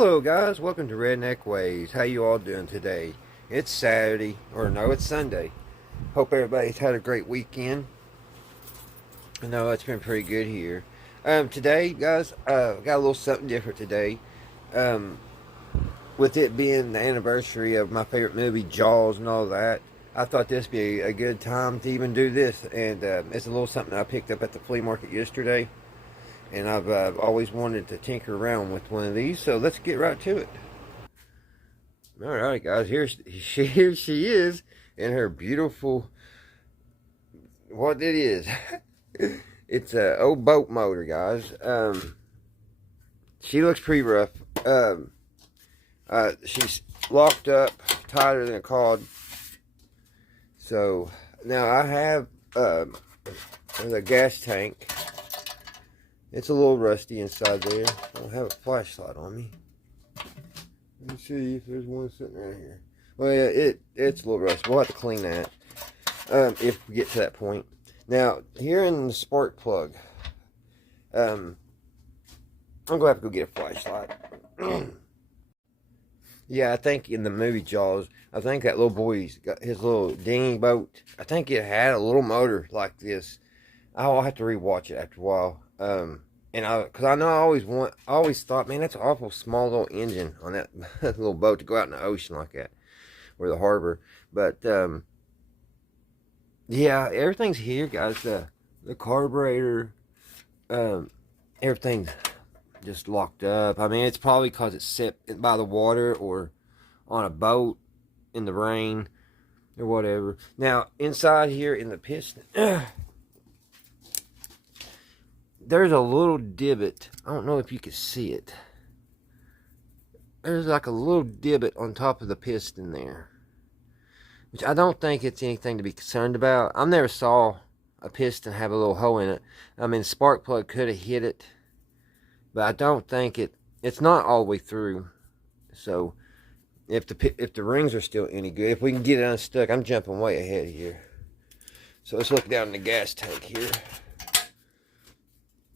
Hello guys, welcome to Redneck Ways. How you all doing today? It's Saturday, or no, it's Sunday. Hope everybody's had a great weekend. I know it's been pretty good here. Today, guys, got a little something different today. Um, with it being the anniversary of my favorite movie, Jaws, and all that, I thought this would be a good time to even do this. And it's a little something I picked up at the flea market yesterday. And I've always wanted to tinker around with one of these, so let's get right to it. Alright guys, here she is in her beautiful, what it is. It's a old boat motor, guys. She looks pretty rough. She's locked up tighter than a cod. So now I have the gas tank. It's a little rusty inside there. I don't have a flashlight on me. Let me see if there's one sitting right here. Well, yeah, it's a little rusty. We'll have to clean that if we get to that point. Now, here in the spark plug, I'm going to have to go get a flashlight. Yeah, I think in the movie Jaws, I think that little boy's got his little dinghy boat. I think it had a little motor like this. I'll have to rewatch it after a while. Cause I know I always thought, man, that's an awful small little engine on that little boat to go out in the ocean like that, or the harbor. But, yeah, everything's here, guys. The carburetor, everything's just locked up. I mean, it's probably cause it's set by the water or on a boat in the rain or whatever. Now, inside here in the piston, there's a little divot. I don't know if you can see it. There's like a little divot on top of the piston there, which I don't think it's anything to be concerned about. I never saw a piston have a little hole in it. I mean, spark plug could have hit it, but I don't think it's not all the way through. So if the rings are still any good, if we can get it unstuck, I'm jumping way ahead here. So let's look down in the gas tank here.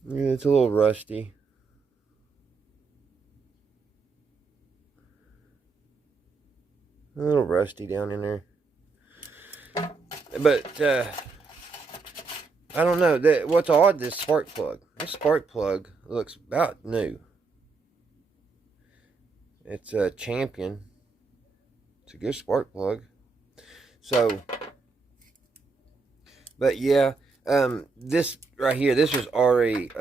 Yeah, it's a little rusty. A little rusty down in there. But, I don't know. What's odd, this spark plug. This spark plug looks about new. It's a Champion. It's a good spark plug. So, but yeah. This right here, this was already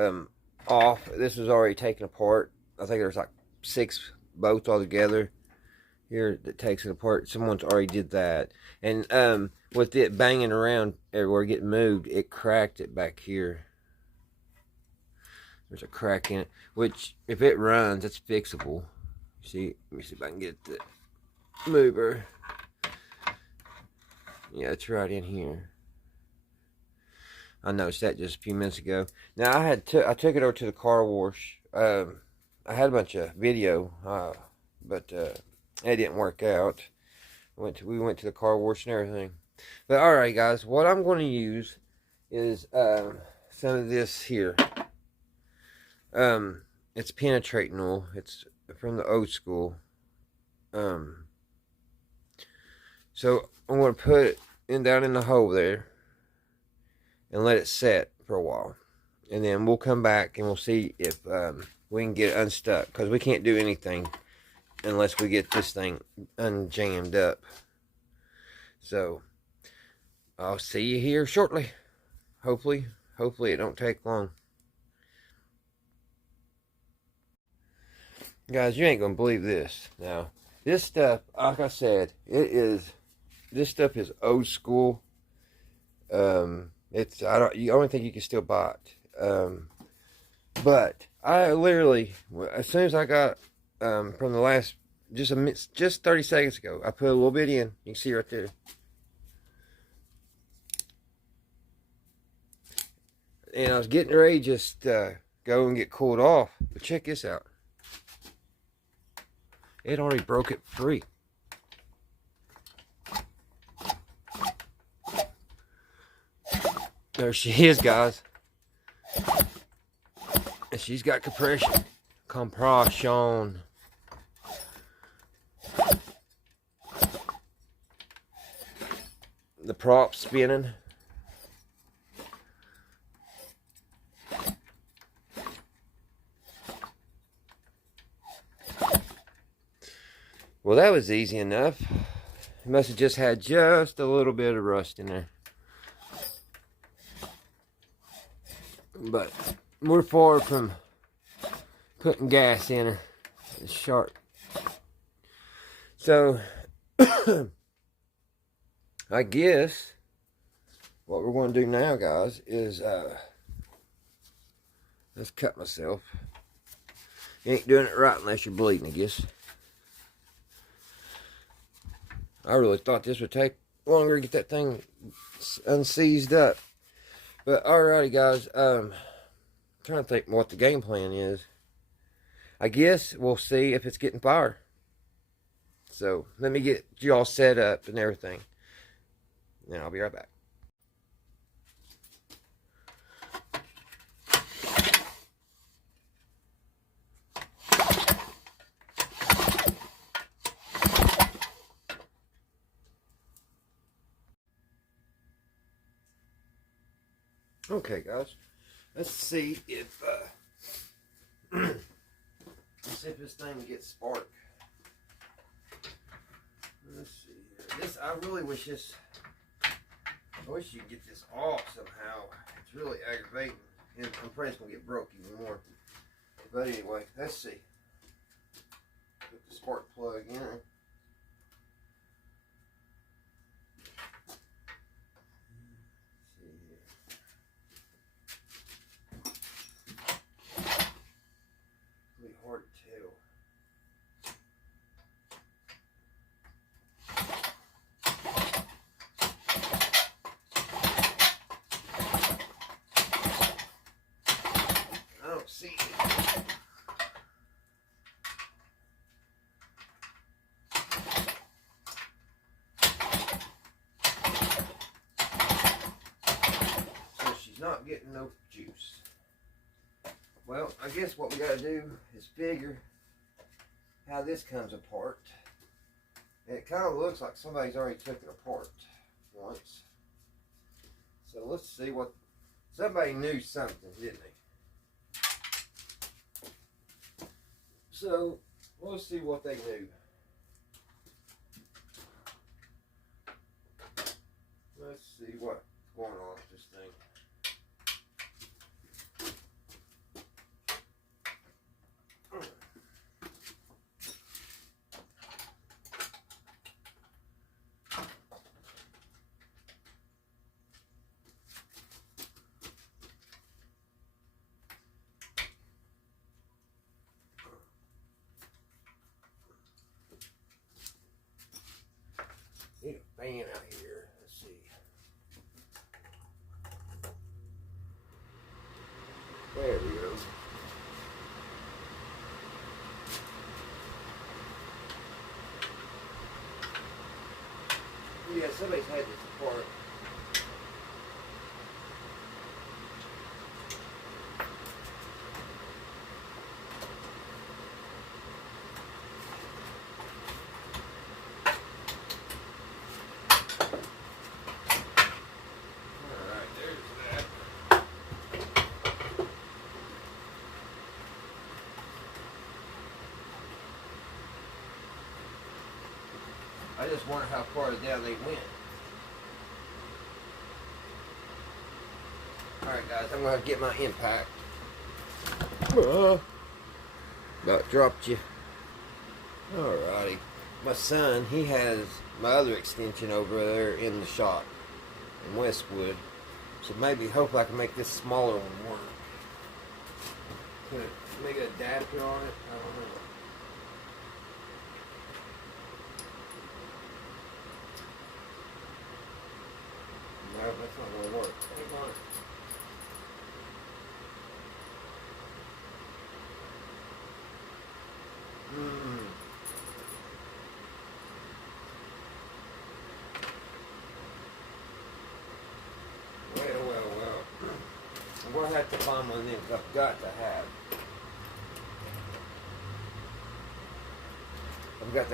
off. This was already taken apart. I think there's like 6 bolts altogether here that takes it apart. Someone's already did that. And with it banging around everywhere, getting moved, it cracked it back here. There's a crack in it, which if it runs, it's fixable. See, let me see if I can get the mover. Yeah, it's right in here. I noticed that just a few minutes ago. Now I took it over to the car wash. I had a bunch of video, but it didn't work out. We went to the car wash and everything. But all right, guys, what I'm going to use is some of this here. It's penetrating oil. It's from the old school. So I'm going to put it down in the hole there and let it set for a while, and then we'll come back and we'll see if we can get it unstuck, because we can't do anything unless we get this thing unjammed up. So I'll see you here shortly. Hopefully it don't take long. Guys, you ain't gonna believe this. Now, this stuff, like I said, this stuff is old school. I don't think you can still buy it. But I literally, as soon as I got from the last, just 30 seconds ago, I put a little bit in. You can see right there. And I was getting ready to just go and get cooled off. But check this out. It already broke it free. There she is, guys. And she's got compression. the prop spinning. Well, that was easy enough. It must have just had just a little bit of rust in there. But we're far from putting gas in her. It's sharp. So, I guess what we're going to do now, guys, is let's cut myself. You ain't doing it right unless you're bleeding, I guess. I really thought this would take longer to get that thing unseized up. But alrighty, guys. Trying to think what the game plan is. I guess we'll see if it's getting fire. So let me get you all set up and everything. And I'll be right back. Okay, guys, let's see if this thing gets spark. Let's see here. This, I really wish this. I wish you could get this off somehow. It's really aggravating, and I'm afraid it's gonna get broke even more. But anyway, let's see. Put the spark plug in. Hard to tell. I don't see it. So she's not getting no juice. Well, I guess what we got to do is figure how this comes apart. And it kind of looks like somebody's already took it apart once. So let's see what... Somebody knew something, didn't they? So, let's see what they knew. Let's see what's going on with this thing. Need a fan out here. Let's see. There we go. Yeah, somebody's had this apart. I just wonder how far down they went. Alright guys, I'm going to get my impact. About dropped you. Alrighty. My son, he has my other extension over there in the shop in Westwood. So maybe, hopefully I can make this smaller one work. Put a, make an adapter on it. I don't know. No, that's not going to work. Hang on. Well. I'm going to have to find one of them because I've got to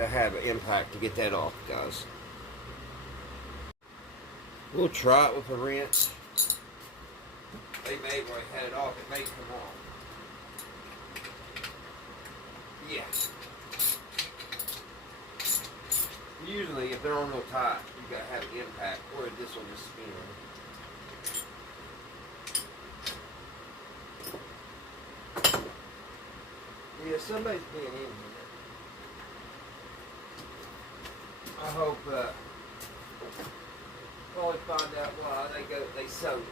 have an impact to get that off, guys. We'll try it with a wrench. They may have already had it off. It may come off. Yeah. Usually, if they're on real tight, you gotta have an impact, or this will just spin. Yeah, somebody's being in here. I hope probably find out why they sewed it.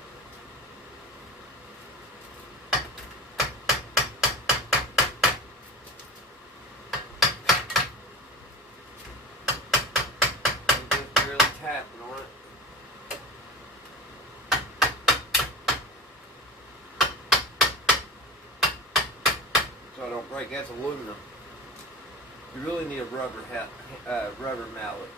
I'm just barely tapping on it. So I don't break. That's aluminum. You really need a rubber mallet.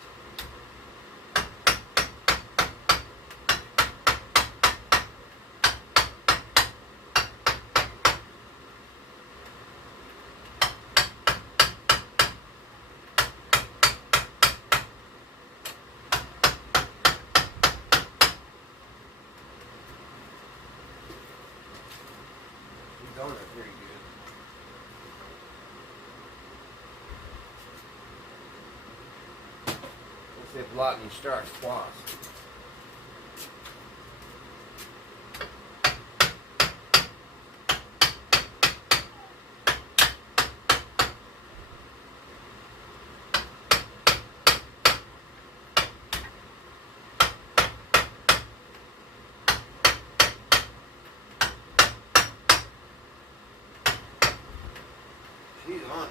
He's on it pretty good. Let's see if lightning strikes twice. She's on it.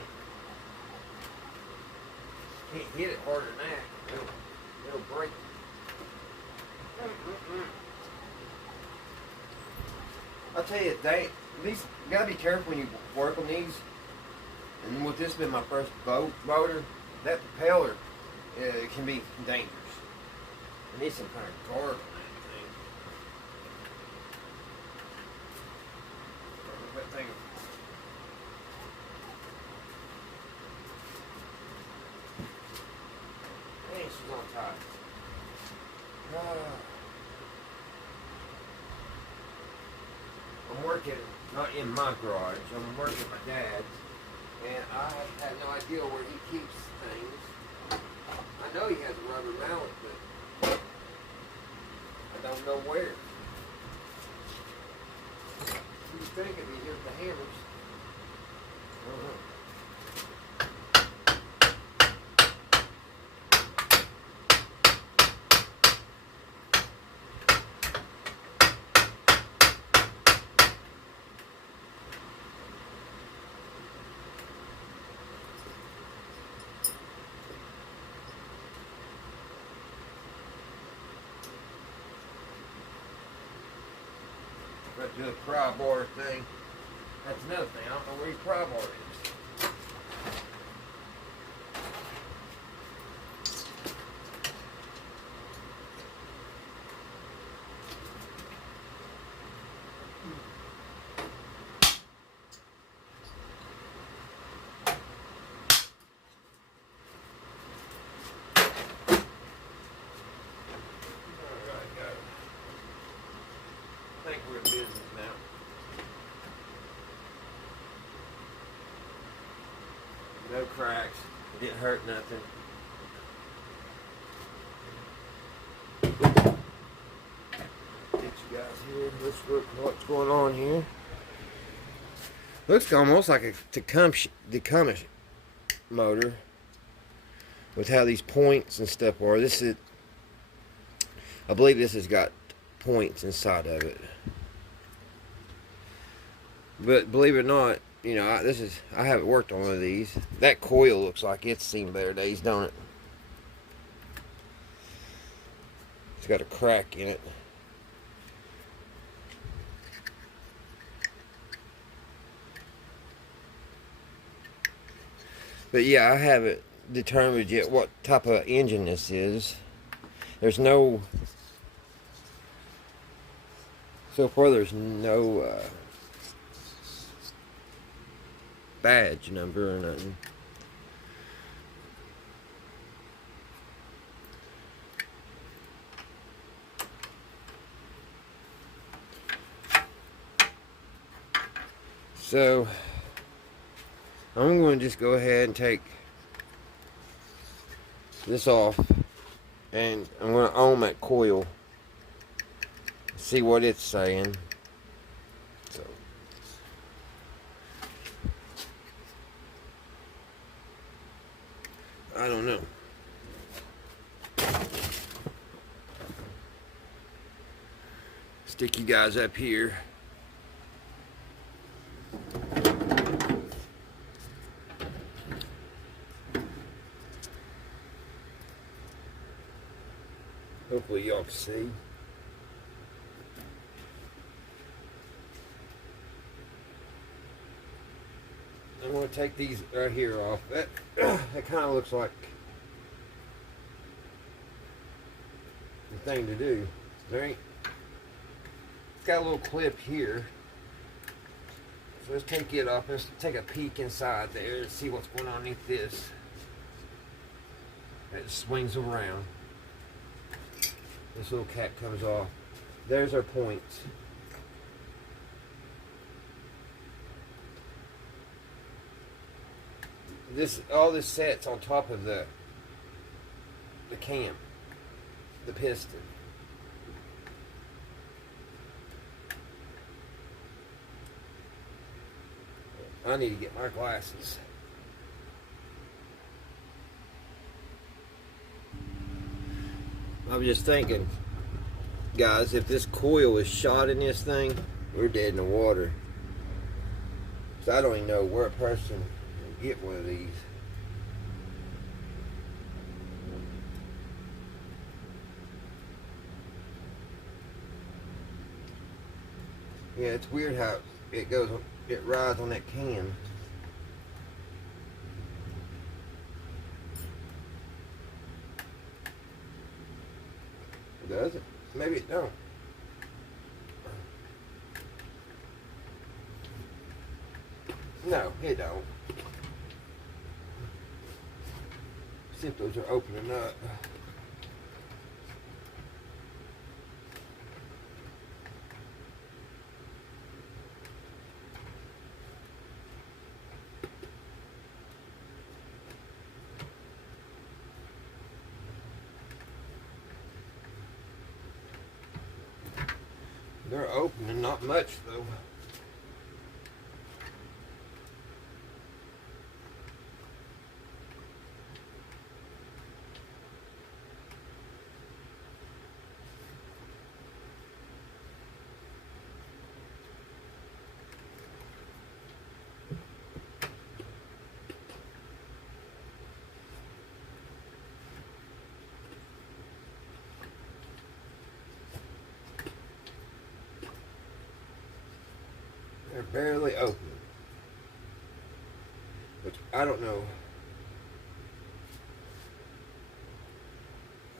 Can't hit it harder than that. It'll break. I'll tell you, these you gotta be careful when you work on these. And with this being my first motor, that propeller can be dangerous. I need some kind of guard on that thing. That thing. Dang, she's on top. I'm working not in my garage. I'm working at my dad's, and I have no idea where he keeps things. I know he has a rubber mallet, but I don't know where. You'd think it'd be here with the hammers. I don't know. But do the pry bar thing. That's another thing. I don't know where your pry bar is. I think we're in business now. No cracks. It didn't hurt nothing. Get you guys here. Let's look what's going on here. Looks almost like a Tacoma motor with how these points and stuff are. This is, I believe this has got points inside of it. But believe it or not, you know, I haven't worked on one of these. That coil looks like it's seen better days, don't it? It's got a crack in it. But yeah, I haven't determined yet what type of engine this is. There's no, so far there's no badge number or nothing. So I'm going to just go ahead and take this off, and I'm going to ohm that coil, see what it's saying. So I don't know. Stick you guys up here. Hopefully y'all can see. I'm going to take these right here off. That kind of looks like the thing to do. There ain't. It's got a little clip here. So let's take it off. Let's take a peek inside there and see what's going on underneath this. It swings around. This little cap comes off. There's our points. All this sets on top of the cam, the piston. I need to get my glasses. I was just thinking, guys, if this coil is shot in this thing, we're dead in the water. So I don't even know where a person can get one of these. Yeah, it's weird how it rides on that cam. Does it? Maybe it don't. No, it don't. See if those are opening up. They're opening, not much though. They're barely open. Which I don't know.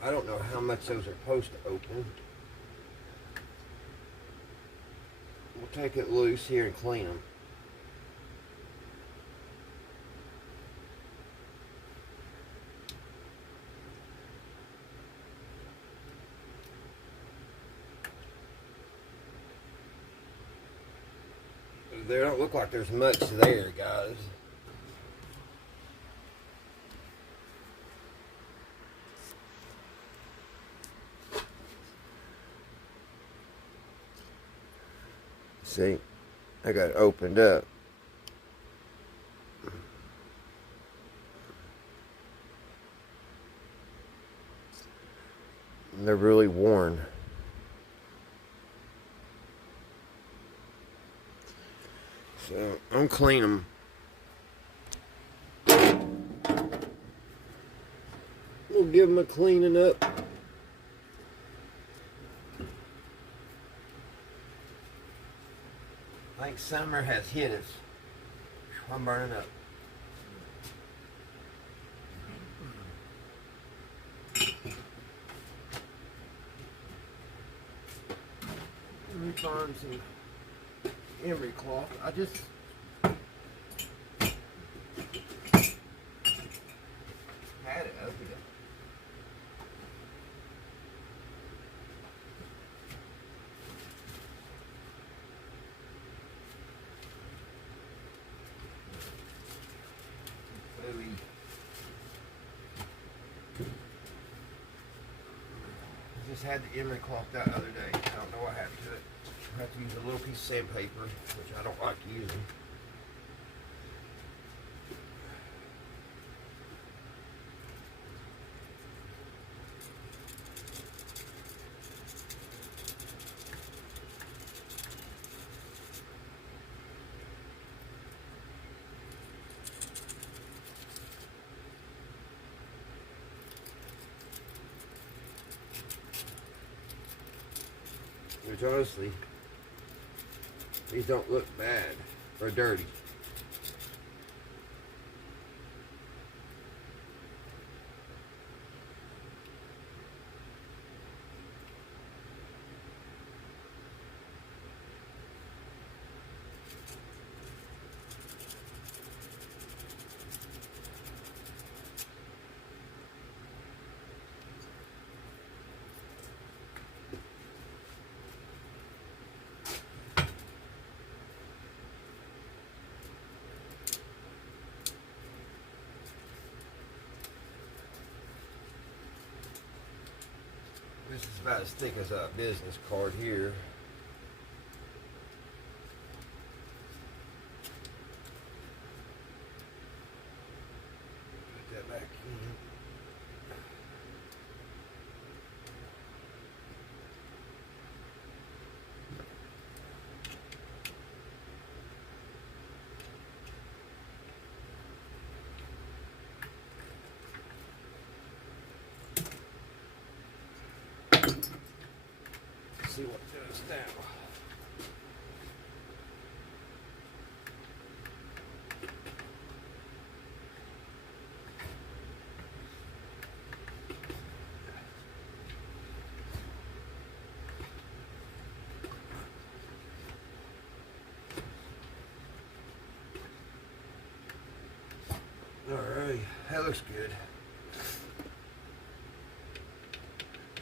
I don't know how much those are supposed to open. We'll take it loose here and clean them. They don't look like there's much there, guys. See, I got it opened up. And they're really worn. So I'm cleaning them. We'll give them a cleaning up. I think summer has hit us. I'm burning up. Let me find some emery cloth. I just had it up here. just had the emery cloth out the other day. I don't know what happened to it. I have to use a little piece of sandpaper, which I don't like using. Which honestly, these don't look bad or dirty. This is about as thick as a business card here. Put that back in. See what it does now. Alright, that looks good.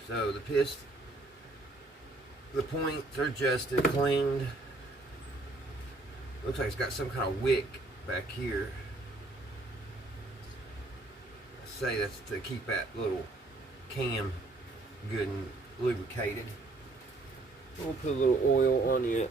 So the points are adjusted, cleaned. Looks like it's got some kind of wick back here. I say that's to keep that little cam good and lubricated. We'll put a little oil on it.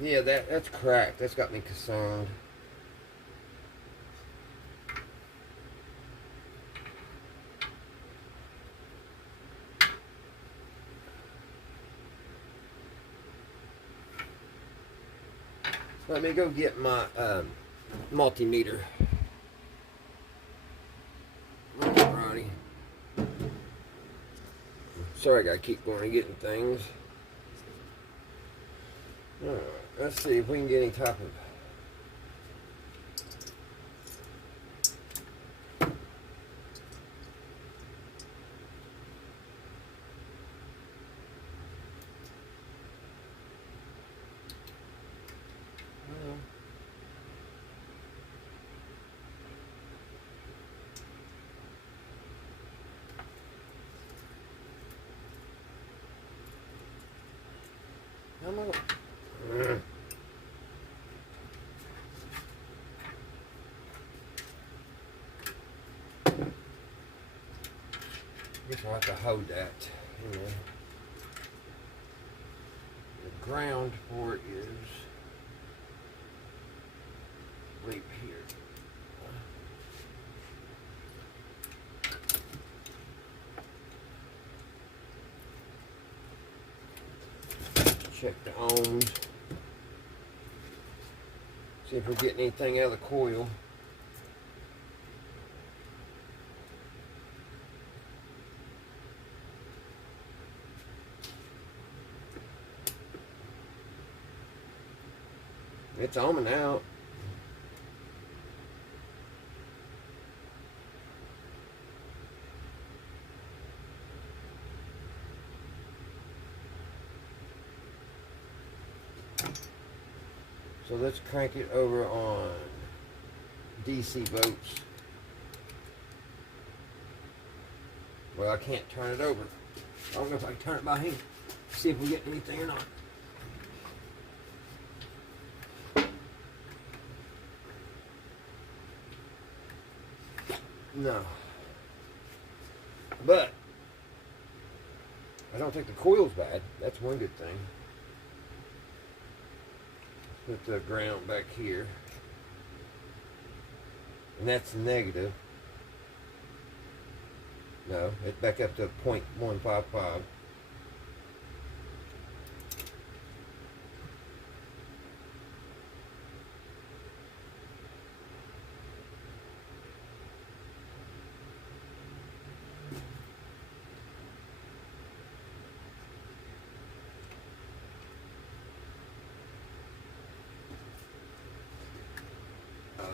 Yeah, that's cracked. That's got me concerned. Let me go get my multimeter. Alrighty. Sorry, I gotta keep going and getting things. Alright, let's see if we can get any type of I guess I'll have to hold that in there. The ground for it is right here. Check the ohms. See if we're getting anything out of the coil. It's ohming out. So let's crank it over on DC volts. Well, I can't turn it over. I don't know if I can turn it by hand. See if we get anything or not. No. But I don't think the coil's bad. That's one good thing. Put the ground back here. And that's the negative. No, it's back up to 0.155.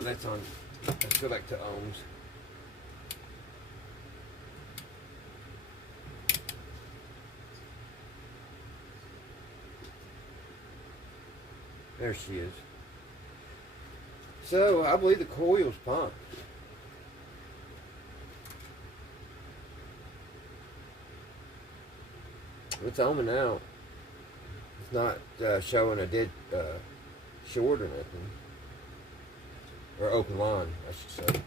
That's on. Let's go back to ohms. There she is. So I believe the coil's pumped. It's ohming out. It's not showing a dead short or nothing. Or open line, I should say.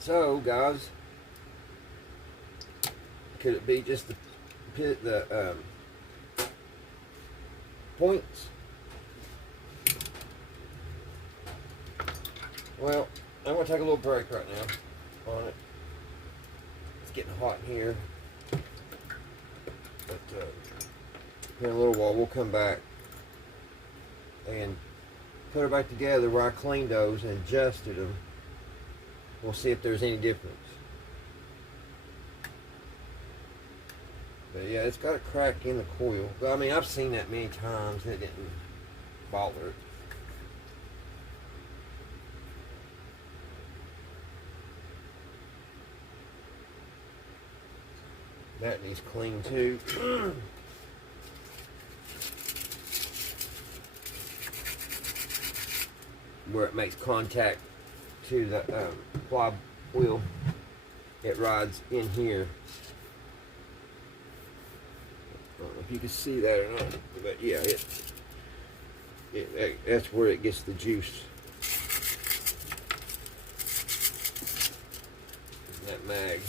So, guys, could it be just the points? Well, I'm going to take a little break right now on it. It's getting hot in here. But in a little while, we'll come back and put her back together where I cleaned those and adjusted them. We'll see if there's any difference. But yeah, it's got a crack in the coil. But I mean, I've seen that many times and it didn't bother it. That needs clean too. Where it makes contact to the ply wheel, it rides in here. I don't know if you can see that or not, but yeah, that's where it gets the juice. That mag.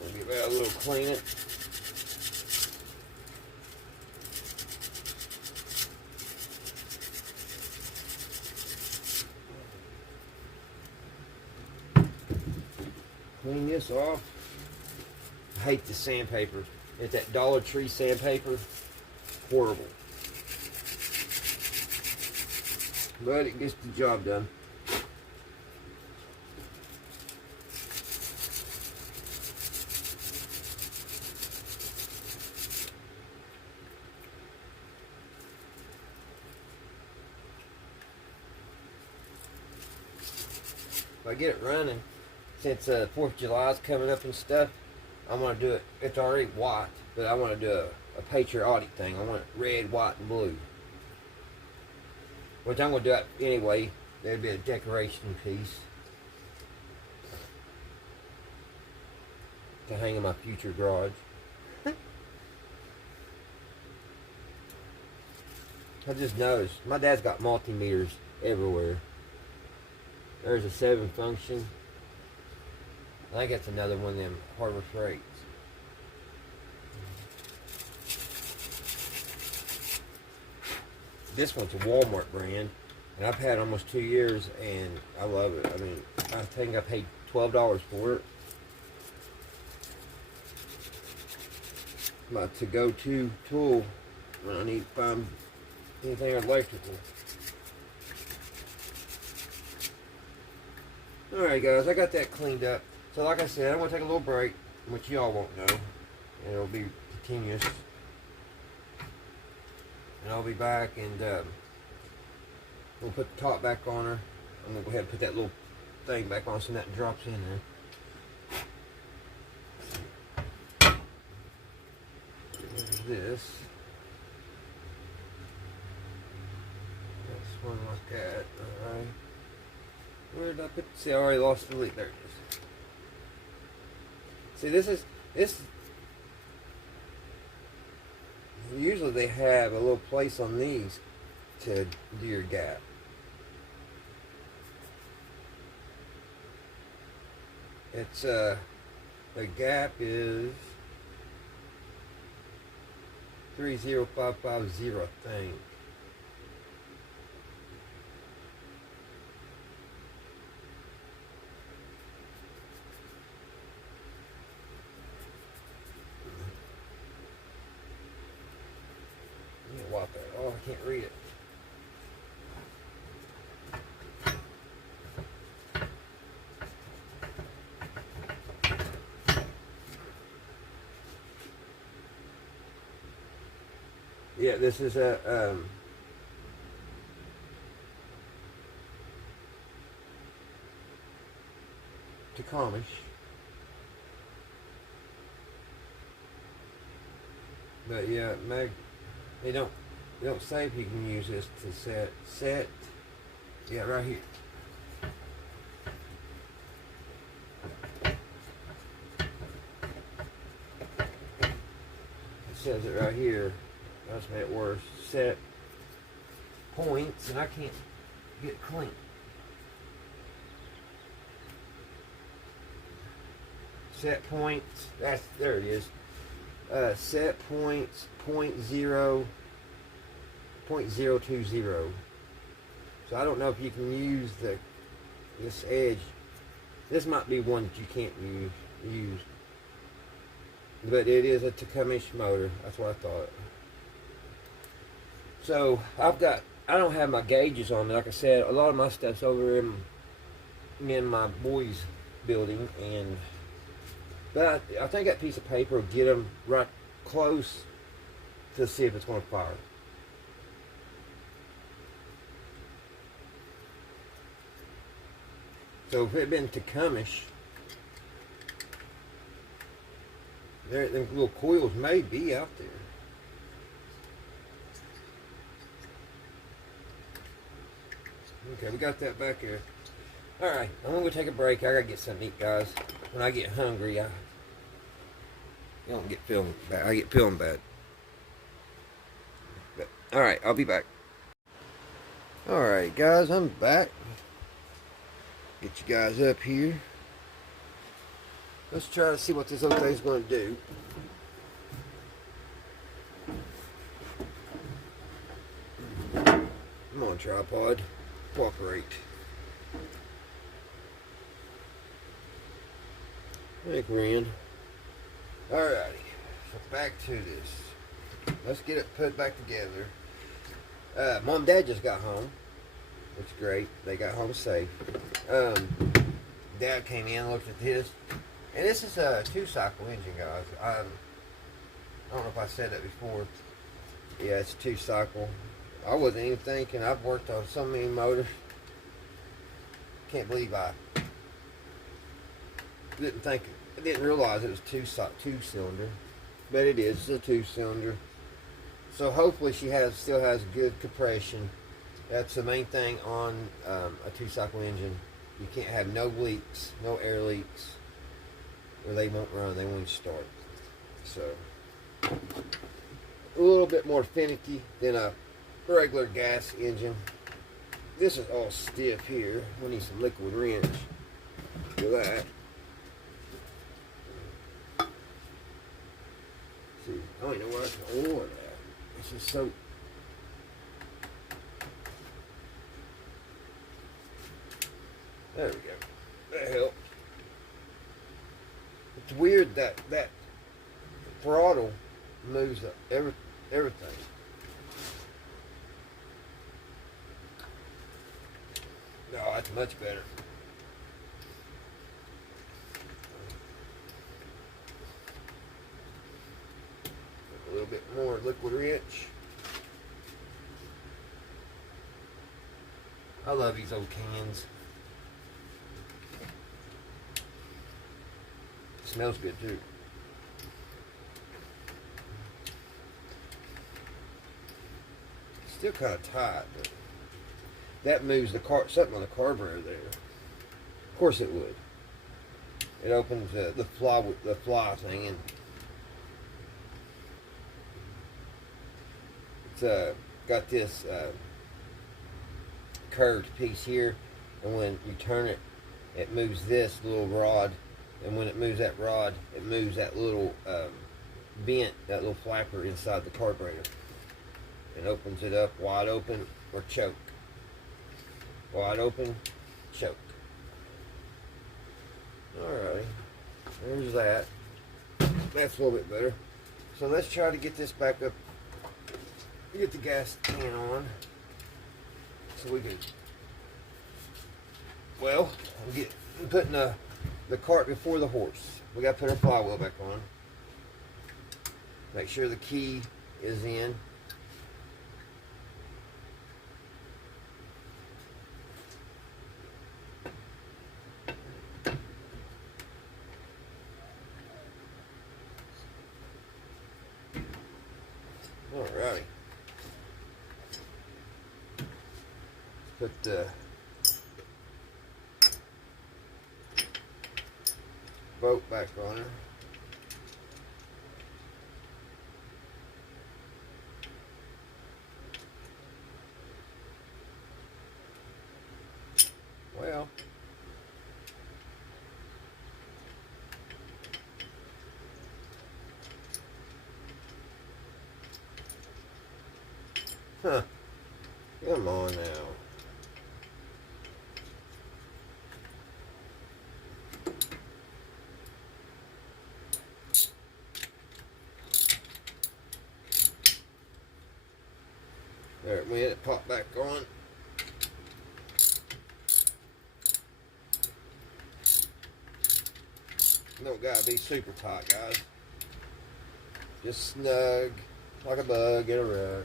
I'll give that a little clean it. Clean this off. I hate the sandpaper. It's that Dollar Tree sandpaper. Horrible. But it gets the job done. If I get it running, since 4th of July is coming up and stuff, I'm going to do it. It's already white, but I want to do a patriotic thing. I want it red, white, and blue. Which I'm going to do it anyway. That'd be a decoration piece to hang in my future garage. I just noticed, my dad's got multimeters everywhere. There's a 7 function. I think that's another one of them Harbor Freights. This one's a Walmart brand, and I've had almost 2 years, and I love it. I mean, I think I paid $12 for it. My to-go-to tool when I need to find anything electrical. Alright guys, I got that cleaned up. So like I said, I'm going to take a little break, which y'all won't know. And it'll be continuous. And I'll be back and we'll put the top back on her. I'm going to go ahead and put that little thing back on so nothing drops in there. There's this. One like that. Alright. Where did I put? See, I already lost the lead. There it is. See, this. Usually they have a little place on these to do your gap. It's the gap is 30550, I think. What the? Oh, I can't read it. Yeah, this is a Tacomish. But yeah, they don't say if you can use this to set. Yeah, right here. It says it right here. That's made it worse. Set points, and I can't get clean. Set points. There it is. Set points 0.020. So I don't know if you can use this edge. This might be one that you can't use. But it is a Tacomish motor. That's what I thought. So I don't have my gauges on me. Like I said, a lot of my stuff's over in my boys' building, but I think that piece of paper will get them right close to see if it's going to fire. So if it had been Tacomish, them little coils may be out there. Okay, we got that back here. Alright, I'm going to go take a break. I got to get something to eat, guys. When I get hungry, I don't get feeling bad. I get feeling bad. But, alright, I'll be back. Alright, guys, I'm back. Get you guys up here. Let's try to see what this other thing's going to do. Come on, tripod. Cooperate. I think we're in. Alrighty. So back to this. Let's get it put back together. Mom and Dad just got home. It's great. They got home safe. Dad came in, looked at this. And this is a 2-cycle engine, guys. I don't know if I said that before. Yeah, it's 2-cycle. I wasn't even thinking. I've worked on so many motors. Can't believe I didn't realize it was two-cylinder. But it is. It's a 2-cylinder. So hopefully she still has good compression. That's the main thing on a 2-cycle engine. You can't have no leaks, no air leaks, or they won't run. They won't start. So a little bit more finicky than a regular gas engine. This is all stiff here. We need some liquid wrench for that. See, I don't even know where I can oil that. This is so. There we go. That helped. It's weird that throttle moves everything. No, that's much better. A little bit more liquid wrench. I love these old cans. Smells good too. Still kind of tight, but that moves the car, something on the carburetor there. Of course it would. It opens the fly thing, and it's got this curved piece here, and when you turn it, it moves this little rod, and when it moves that rod, it moves that little vent, that little flapper inside the carburetor, and opens it up wide open or choke. Wide open, choke. Alrighty, there's that. That's a little bit better. So let's try to get this back up. Get the gas can on, so we can. Well, I'm putting the cart before the horse. We got to put our flywheel back on. Make sure the key is in. Alrighty. Put the boat back on her. Well, huh, come on now. There it went, it popped back on. Don't gotta be super tight, guys. Just snug, like a bug in a rug.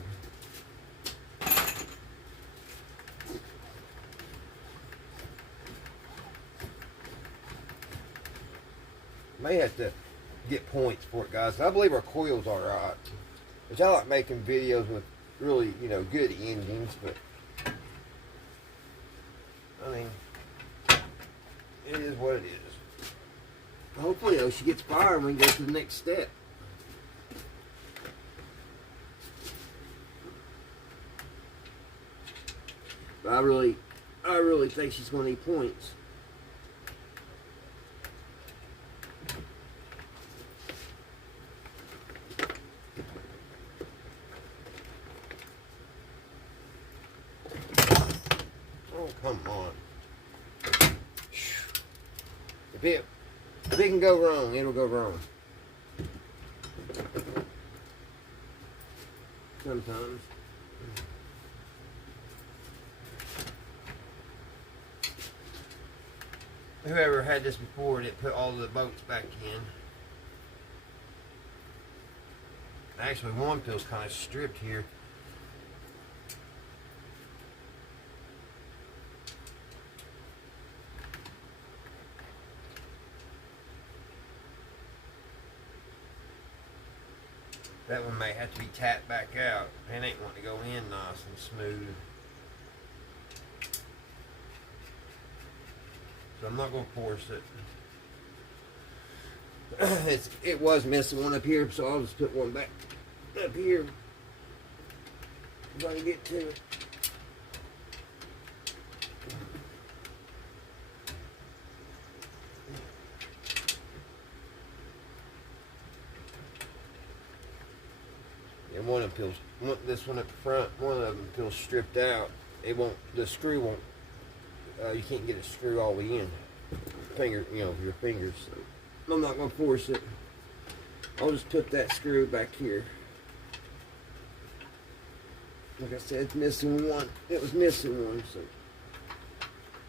May have to get points for it, guys. I believe our coil's alright. Which I like making videos with really, good engines, but I mean, it is what it is. Hopefully, though, she gets fired and we can go to the next step. But I really think she's going to need points. Oh, come on. If it can go wrong, it'll go wrong. Sometimes. Whoever had this before, it put all the bolts back in. Actually, one feels kind of stripped here. That one may have to be tapped back out. It ain't wanting to go in nice and smooth. So I'm not going to force it. It was missing one up here, so I'll just put one back up here. If I can get to it. And one of them feels, this one at the front, one of them feels stripped out. It won't, the screw won't, you can't get a screw all the way in. Finger, your fingers. So I'm not going to force it. I'll just put that screw back here. Like I said, it's missing one. It was missing one, so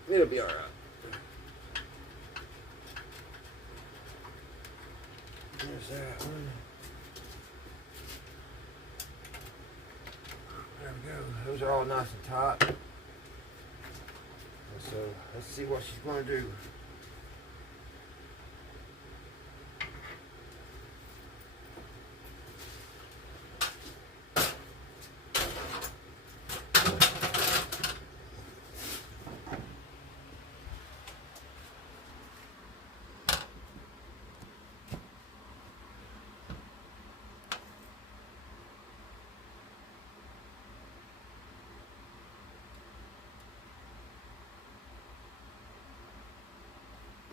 it'll be alright. There's that one. There we go. Those are all nice and tight. And so let's see what she's going to do.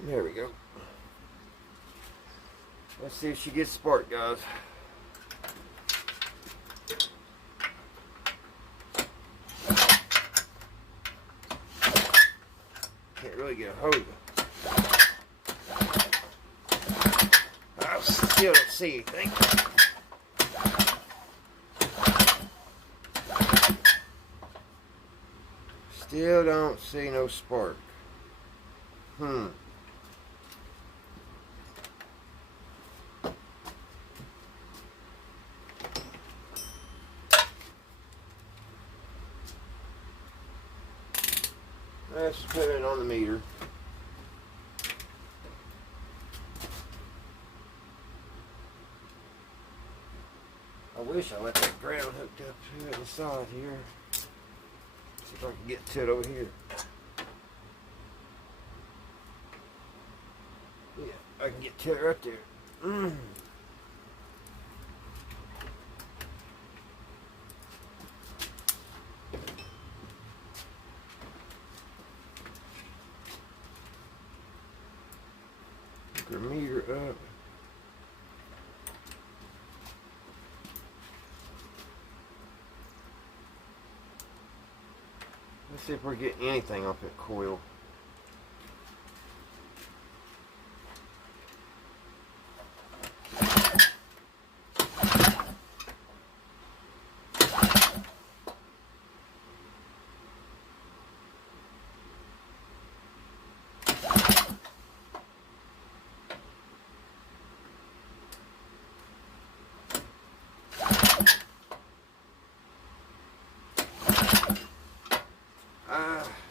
There we go. Let's see if she gets spark, guys. Can't really get a hold of it. I still don't see anything. Still don't see no spark. Let's put it on the meter. I wish I left that ground hooked up here on the side here. See if I can get to it over here. Yeah, I can get to it right there. Hook our meter up. Let's see if we're getting anything off that coil.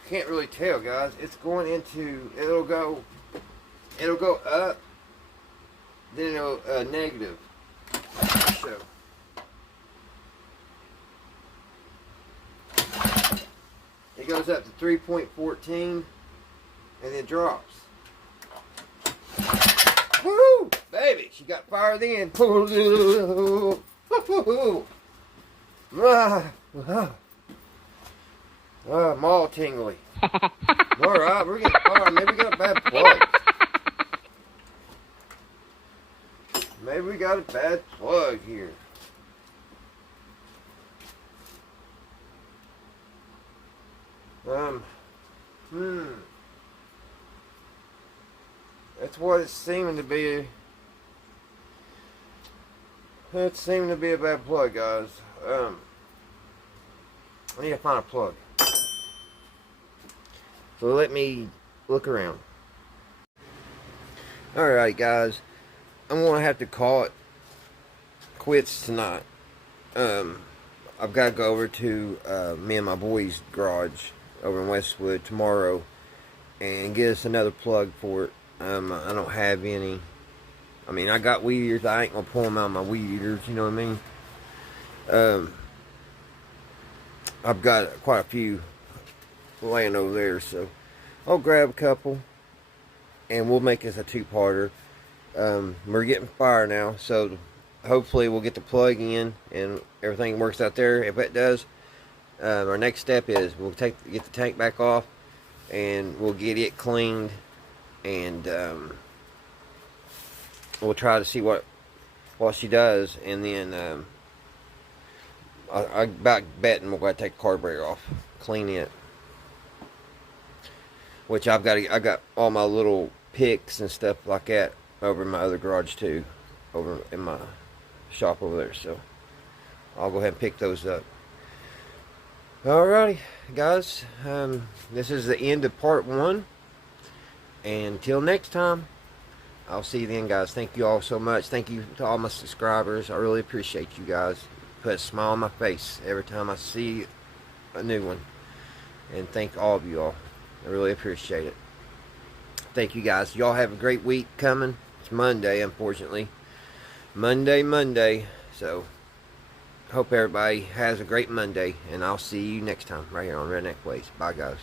Can't really tell, guys. It's going into, it'll go up, then it'll negative. So it goes up to 3.14 and then drops. Woo! Baby, she got fire then. I'm all tingly. Alright, we're getting fire. Maybe we got a bad plug. Maybe we got a bad plug here. That's what it's seeming to be. It's seeming to be a bad plug, guys. I need to find a plug. So let me look around. Alright, guys. I'm going to have to call it quits tonight. I've got to go over to me and my boys' garage over in Westwood tomorrow and get us another plug for it. I don't have any. I mean, I got weed eaters. I ain't going to pull them out of my weed eaters, you know what I mean? I've got quite a few laying over there, so I'll grab a couple and we'll make this a two-parter. We're getting fire now, so hopefully we'll get the plug in and everything works out there. If it does, our next step is we'll get the tank back off and we'll get it cleaned, and we'll try to see what she does, and then I about betting we're going to take the carburetor off, clean it. Which I got all my little picks and stuff like that over in my other garage too, over in my shop over there. So I'll go ahead and pick those up. Alrighty, guys. This is the end of part 1. And until next time, I'll see you then, guys. Thank you all so much. Thank you to all my subscribers. I really appreciate you guys. Put a smile on my face every time I see a new one. And thank all of you all. I really appreciate it. Thank you, guys. Y'all have a great week coming. It's Monday, unfortunately. Monday. So, hope everybody has a great Monday. And I'll see you next time right here on Redneck Ways. Bye, guys.